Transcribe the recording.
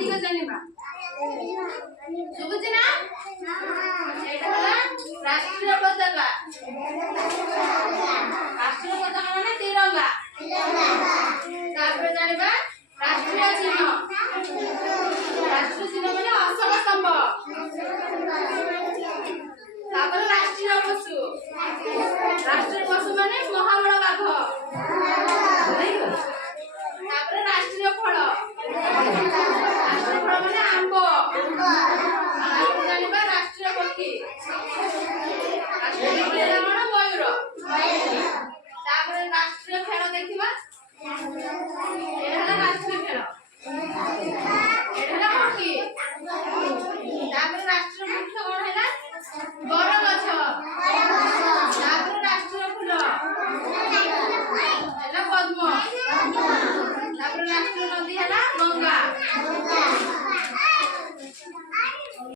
ଦିଗ ଜାଣିବା ଶୁଭୁଛି ନା ଏଇଟା ହେଲା ରାଷ୍ଟ୍ରୀୟ ପତାକା ମାନେ ତିରଙ୍ଗା ତାପରେ ଜାଣିବା ରାଷ୍ଟ୍ରୀୟ ଚିହ୍ନ ମାନେ ଅଶୋକ ସ୍ତମ୍ଭ ତାପରେ ରାଷ୍ଟ୍ରୀୟ ପଶୁ ମାନେ ମହାବଳ ବାଘ ତାପରେ ରାଷ୍ଟ୍ରୀୟ ଫଳ ମାନେ ଆମ୍ବ ଜାଣିବା ରାଷ୍ଟ୍ରୀୟ ପକ୍ଷୀ ମୟୂର ତାପରେ ରାଷ୍ଟ୍ରୀୟ ଖେଳ ଦେଖିବା ଏଇଟା ହେଲା ରାଷ୍ଟ୍ରୀୟ ଖେଳ ଏଇଟା ହେଲା ହକି ତାପରେ ରାଷ୍ଟ୍ରୀୟ ବୃକ୍ଷ କଣ ହେଲା ବରଗଛ ତାପରେ ରାଷ୍ଟ୍ରୀୟ ଫୁଲ ହେଲା ପଦ୍ମ ତାପରେ ରାଷ୍ଟ୍ରୀୟ ନଦୀ ହେଲା ଗଙ୍ଗା